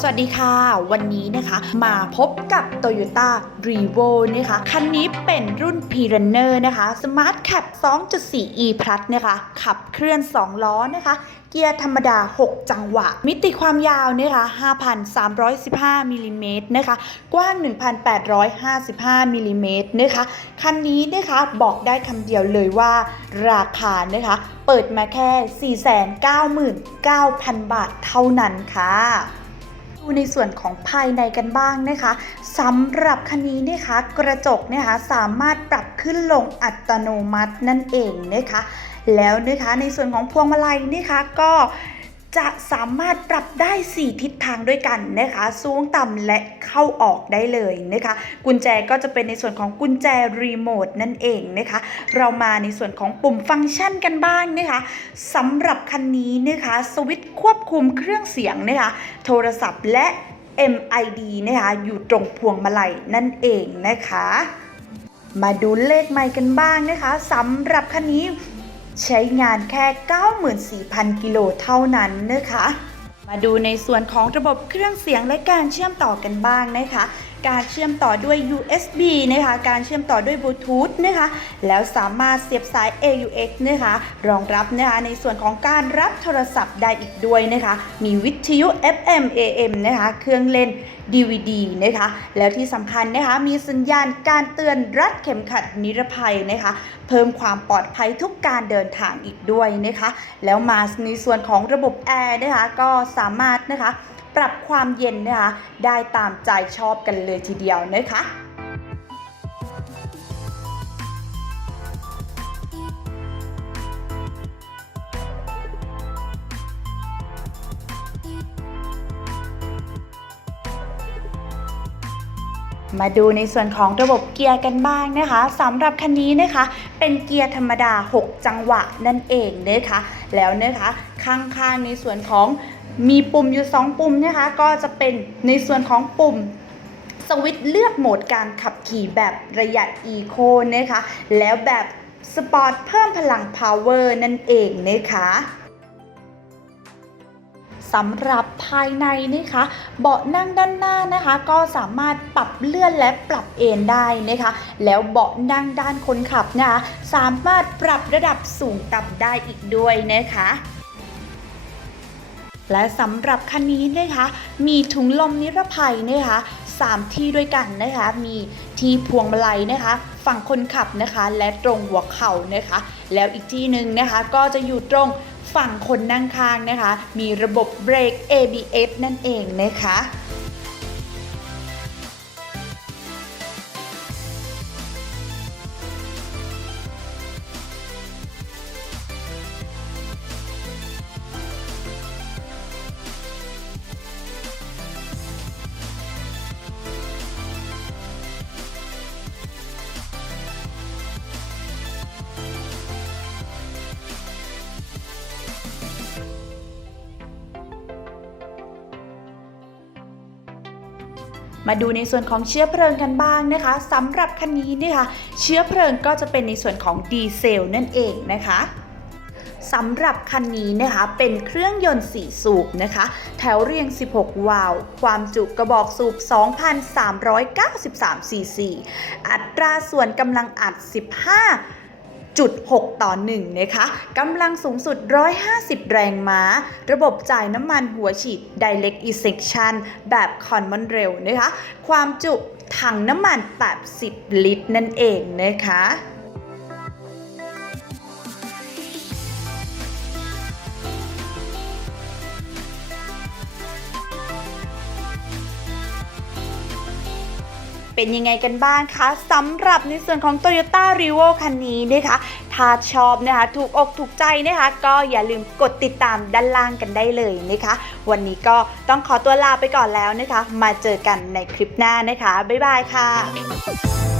สวัสดีค่ะ วันนี้นะคะมาพบกับ Toyota r e v o นะคะ คันนี้เป็นรุ่น p r u n n e r นะคะ Smart Cap 2.4 e Plus นะคะ ขับเคลื่อน 2 ล้อนะคะ เกียร์ธรรมดา 6 จังหวะ มิติความยาวนะคะ 5,315มิลลิเมตรนะคะ กว้าง 1,855มิลลิเมตรนะคะ คันนี้นะคะบอกได้คำเดียวเลยว่าราคานะคะ เปิดมาแค่ 499,000 บาทเท่านั้นค่ะ ดูในส่วนของภายในกันบ้างนะคะสำหรับคันนี้นะคะ กระจกนะคะสามารถปรับขึ้นลงอัตโนมัตินั่นเองนะคะ แล้วนะคะในส่วนของพวงมาลัยนะคะก็ จะสามารถปรับได้ 4 ทิศทางด้วยกันนะคะ สูงต่ำและเข้าออกได้เลยนะคะ กุญแจก็จะเป็นในส่วนของกุญแจรีโมทนั่นเองนะคะ เรามาในส่วนของปุ่มฟังก์ชันกันบ้างนะคะสำหรับคันนี้นะคะสวิตช์ควบคุมเครื่องเสียงนะคะ โทรศัพท์และ MID นะคะอยู่ตรงพวงมาลัยนั่นเองนะคะ มาดูเลขไมค์กันบ้างนะคะสำหรับคันนี้ ใช้งานแค่ 94,000 กิโลเท่านั้นนะคะ มาดูในส่วนของระบบเครื่องเสียงและการเชื่อมต่อกันบ้างนะคะ การเชื่อมต่อด้วย USB นะคะ การเชื่อมต่อด้วยบลูทูธนะคะ แล้วสามารถเสียบสาย AUX นะคะ รองรับนะคะในส่วนของการรับโทรศัพท์ได้อีกด้วยนะคะ มีวิทยุ FM AM นะคะ เครื่องเล่น DVD นะคะ แล้วที่สำคัญนะคะ มีสัญญาณการเตือนรัดเข็มขัดนิรภัยนะคะ เพิ่มความปลอดภัยทุกการเดินทางอีกด้วยนะคะ แล้วมาในส่วนของระบบแอร์นะคะ ก็สามารถนะคะ ปรับความเย็นนะคะได้ตามใจชอบกันเลยทีเดียวนะคะมาดูในส่วนของระบบเกียร์กันบ้างนะคะสำหรับคันนี้นะคะ เป็นเกียร์ธรรมดา 6 จังหวะนั่นเองนะคะ แล้วนะคะข้างๆในส่วนของ มีปุ่มอยู่ 2 ปุ่มนะคะ ก็จะเป็นในส่วนของปุ่มสวิตช์เลือกโหมดการขับขี่แบบประหยัดอีโคนะคะ แล้วแบบสปอร์ตเพิ่มพลังพาวเวอร์นั่นเองนะคะสำหรับภายในนะคะ เบาะนั่งด้านหน้านะคะ ก็สามารถปรับเลื่อนและปรับเอนได้นะคะ แล้วเบาะนั่งด้านคนขับนะคะ สามารถปรับระดับสูงต่ำได้อีกด้วยนะคะ และสำหรับคันนี้นะคะ มีถุงลมนิรภัยนะคะสามที่ด้วยกันนะคะ มีที่พวงมาลัยนะคะ ฝั่งคนขับนะคะ และตรงหัวเข่านะคะ แล้วอีกที่หนึ่งนะคะ ก็จะอยู่ตรงฝั่งคนนั่งข้างนะคะ มีระบบเบรก ABS นั่นเองนะคะ มาดูในส่วนของเชื้อเพลิงกันบ้างนะคะสำหรับคันนี้นะคะเชื้อเพลิงก็จะเป็นในส่วนของดีเซลนั่นเองนะคะสำหรับคันนี้นะคะเป็นเครื่องยนต์4สูบนะคะ แถวเรียง 16 วาล์วความจุกระบอกสูบ 2,393 ซีซี อัตราส่วนกำลังอัด 15 จุด6ต่อ 1 นะคะกำลังสูงสุด 150 แรงม้า ระบบจ่ายน้ำมันหัวฉีด Direct Injection แบบ Common Rail นะคะ ความจุถังน้ำมัน 80 ลิตรนั่นเองนะคะ เป็นยังไงกันบ้างคะสำหรับในส่วนของ Toyota r i v o คันนี้นะคะถ้าชอบนะคะถูกอกถูกใจนะคะก็อย่าลืมกดติดตามด้านล่างกันได้เลยนะคะ วันนี้ก็ต้องขอตัวลาไปก่อนแล้วนะคะ มาเจอกันในคลิปหน้านะคะ บ๊ายบายค่ะ